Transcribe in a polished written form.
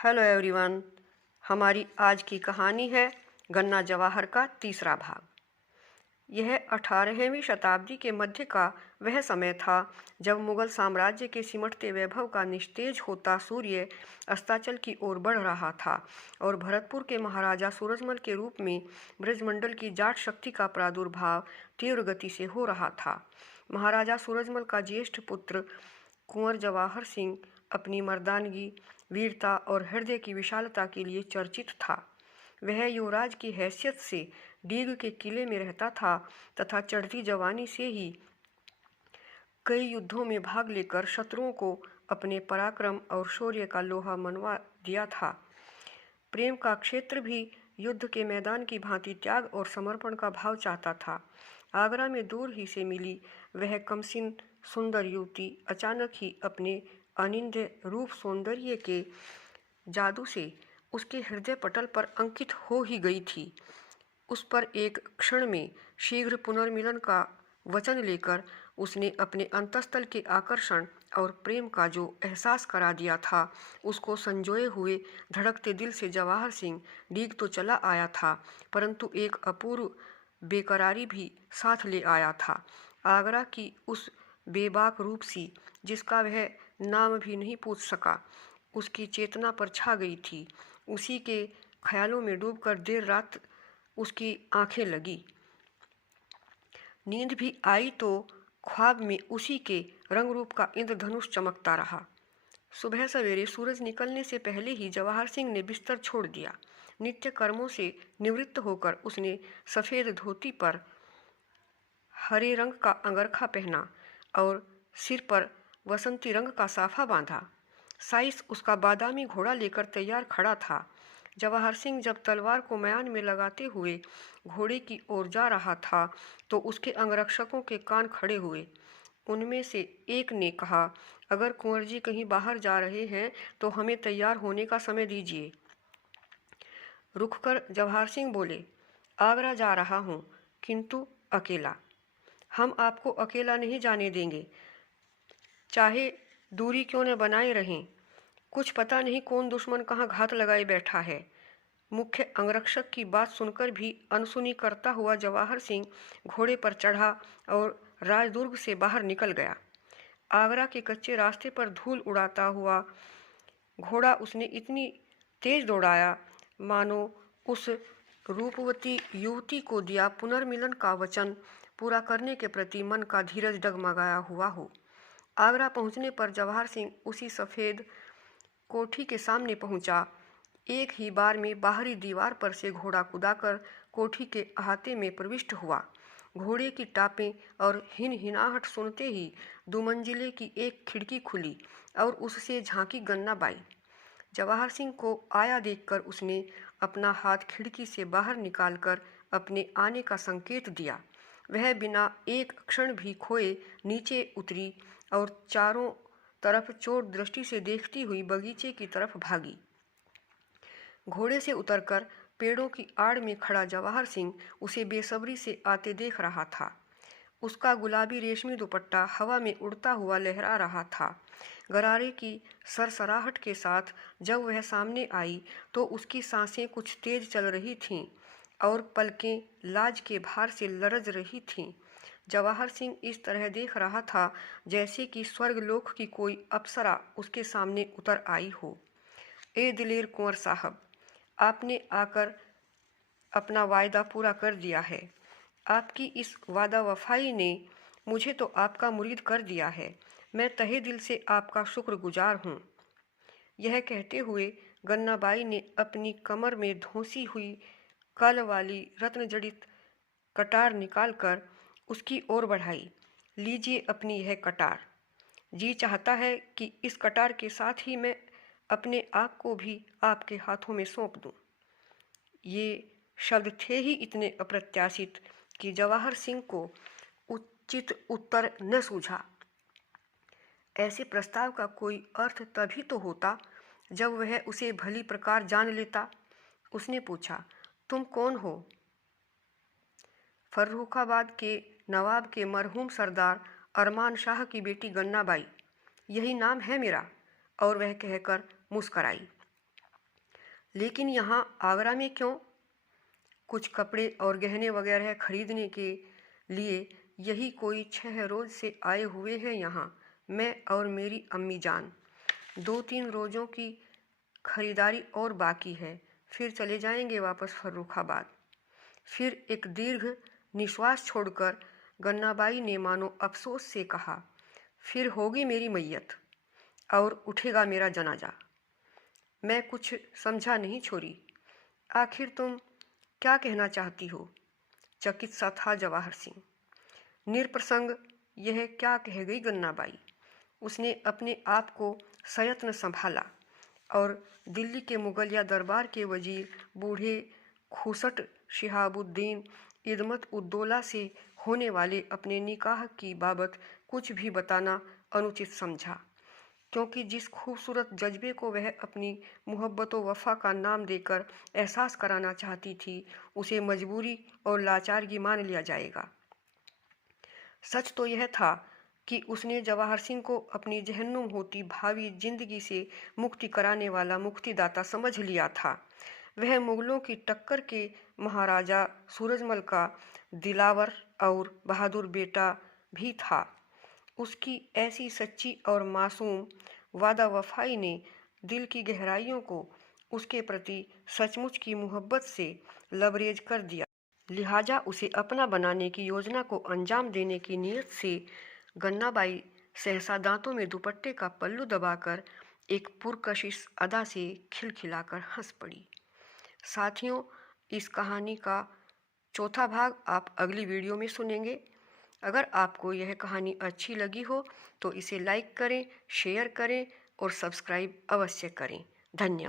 Hello everyone. हमारी आज की कहानी है गन्ना जवाहर का तीसरा भाग। यह 18वीं शताब्दी के मध्य का वह समय था जब मुगल साम्राज्य के सिमटते वैभव का निस्तेज होता सूर्य अस्ताचल की ओर बढ़ रहा था और भरतपुर के महाराजा सूरजमल के रूप में ब्रजमंडल की जाट शक्ति का प्रादुर्भाव तीव्र गति से हो रहा था। महाराजा सूरजमल का ज्येष्ठ पुत्र कुंवर जवाहर सिंह अपनी मर्दानगी, वीरता और हृदय की विशालता के लिए चर्चित था। वह युवराज की हैसियत से डीग के किले में रहता था तथा चढ़ती जवानी से ही कई युद्धों में भाग लेकर शत्रुओं को अपने पराक्रम और शौर्य का लोहा मनवा दिया था। प्रेम का क्षेत्र भी युद्ध के मैदान की भांति त्याग और समर्पण का भाव चाहता था। आगरा में दूर ही से मिली वह कमसिन सुंदर युवती अचानक ही अपने अनिंद्य रूप सौंदर्य के जादू से उसके हृदय पटल पर अंकित हो ही गई थी। उस पर एक क्षण में शीघ्र पुनर्मिलन का वचन लेकर उसने अपने अंतःस्थल के आकर्षण और प्रेम का जो एहसास करा दिया था, उसको संजोए हुए धड़कते दिल से जवाहर सिंह डीग तो चला आया था, परंतु एक अपूर्व बेकरारी भी साथ ले आया था। आगरा की उस बेबाक रूप सी जिसका वह नाम भी नहीं पूछ सका, उसकी चेतना पर छा गई थी। उसी के ख्यालों में डूबकर देर रात उसकी आंखें लगी। नींद भी आई तो ख्वाब में उसी के रंग रूप का इंद्रधनुष चमकता रहा। सुबह सवेरे सूरज निकलने से पहले ही जवाहर सिंह ने बिस्तर छोड़ दिया। नित्य कर्मों से निवृत्त होकर उसने सफ़ेद धोती पर हरे रंग का अंगरखा पहना और सिर पर वसंती रंग का साफा बांधा। साइस उसका बादामी घोड़ा लेकर तैयार खड़ा था। जवाहर सिंह जब तलवार को म्यान में लगाते हुए घोड़े की ओर जा रहा था तो उसके अंगरक्षकों के कान खड़े हुए। उनमें से एक ने कहा, अगर कुंवर जी कहीं बाहर जा रहे हैं तो हमें तैयार होने का समय दीजिए। रुककर जवाहर सिंह बोले, आगरा जा रहा हूँ, किंतु अकेला। हम आपको अकेला नहीं जाने देंगे, चाहे दूरी क्यों न बनाए रहें। कुछ पता नहीं कौन दुश्मन कहाँ घात लगाए बैठा है। मुख्य अंगरक्षक की बात सुनकर भी अनसुनी करता हुआ जवाहर सिंह घोड़े पर चढ़ा और राजदुर्ग से बाहर निकल गया। आगरा के कच्चे रास्ते पर धूल उड़ाता हुआ घोड़ा उसने इतनी तेज दौड़ाया मानो उस रूपवती युवती को दिया पुनर्मिलन का वचन पूरा करने के प्रति मन का धीरज डगमगाया हुआ हो। आगरा पहुंचने पर जवाहर सिंह उसी सफ़ेद कोठी के सामने पहुंचा। एक ही बार में बाहरी दीवार पर से घोड़ा कूदाकर कोठी के अहाते में प्रविष्ट हुआ। घोड़े की टापें और हिनहिनाहट सुनते ही दुमंजिले की एक खिड़की खुली और उससे झांकी गन्नाबाई। जवाहर सिंह को आया देखकर उसने अपना हाथ खिड़की से बाहर निकालकर अपने आने का संकेत दिया। वह बिना एक क्षण भी खोए नीचे उतरी और चारों तरफ चोर दृष्टि से देखती हुई बगीचे की तरफ भागी। घोड़े से उतरकर पेड़ों की आड़ में खड़ा जवाहर सिंह उसे बेसब्री से आते देख रहा था। उसका गुलाबी रेशमी दुपट्टा हवा में उड़ता हुआ लहरा रहा था। गरारे की सरसराहट के साथ जब वह सामने आई तो उसकी सांसें कुछ तेज चल रही थीं और पलकें लाज के भार से लरज रही थीं। जवाहर सिंह इस तरह देख रहा था जैसे कि स्वर्गलोक की कोई अप्सरा उसके सामने उतर आई हो। ए दिलेर कुंवर साहब, आपने आकर अपना वायदा पूरा कर दिया है। आपकी इस वादा वफाई ने मुझे तो आपका मुरीद कर दिया है। मैं तहे दिल से आपका शुक्रगुजार हूँ। यह कहते हुए गन्नाबाई ने अपनी कमर में धंसी हुई कल वाली रत्न जड़ित कटार निकालकर उसकी ओर बढ़ाई। लीजिए अपनी यह कटार। जी चाहता है कि इस कटार के साथ ही मैं अपने आप को भी आपके हाथों में सौंप दूं। ये शब्द थे ही इतने अप्रत्याशित कि जवाहर सिंह को उचित उत्तर न सूझा। ऐसे प्रस्ताव का कोई अर्थ तभी तो होता जब वह उसे भली प्रकार जान लेता। उसने पूछा, तुम कौन हो? फर्रुखाबाद के नवाब के मरहूम सरदार अरमान शाह की बेटी गन्नाबाई, यही नाम है मेरा। और वह कहकर मुस्कराई। लेकिन यहाँ आगरा में क्यों? कुछ कपड़े और गहने वगैरह खरीदने के लिए यही कोई 6 रोज़ से आए हुए हैं यहाँ, मैं और मेरी अम्मी जान। 2-3 रोज़ों की खरीदारी और बाकी है, फिर चले जाएंगे वापस फर्रुखाबाद। फिर एक दीर्घ निश्वास छोड़कर गन्नाबाई ने मानो अफसोस से कहा, फिर होगी मेरी मैयत और उठेगा मेरा जनाजा। मैं कुछ समझा नहीं छोरी। आखिर तुम क्या कहना चाहती हो? चकित सा था जवाहर सिंह। निरप्रसंग यह क्या कह गई गन्नाबाई। उसने अपने आप को सयत्न संभाला और दिल्ली के मुगलिया दरबार के वजीर बूढ़े खुसट शिहाबुद्दीन इदमत उद्दौला से होने वाले अपने निकाह की बाबत कुछ भी बताना अनुचित समझा, क्योंकि जिस खूबसूरत जज्बे को वह अपनी मोहब्बत व वफ़ा का नाम देकर एहसास कराना चाहती थी, उसे मजबूरी और लाचारगी मान लिया जाएगा। सच तो यह था कि उसने जवाहर सिंह को अपनी जहन्नुम होती भावी जिंदगी से मुक्ति कराने वाला मुक्तिदाता समझ लिया था। वह मुगलों की टक्कर के महाराजा सूरजमल का दिलावर और बहादुर बेटा भी था। उसकी ऐसी सच्ची और मासूम वादा वफाई ने दिल की गहराइयों को उसके प्रति सचमुच की मोहब्बत से लबरेज कर दिया। लिहाजा उसे अपना बनाने की योजना को अंजाम देने की नीयत से गन्नाबाई सहसा दांतों में दुपट्टे का पल्लू दबाकर एक पुरकशिश अदा से खिलखिलाकर हंस पड़ी। साथियों, इस कहानी का चौथा भाग आप अगली वीडियो में सुनेंगे। अगर आपको यह कहानी अच्छी लगी हो तो इसे लाइक करें, शेयर करें और सब्सक्राइब अवश्य करें। धन्यवाद।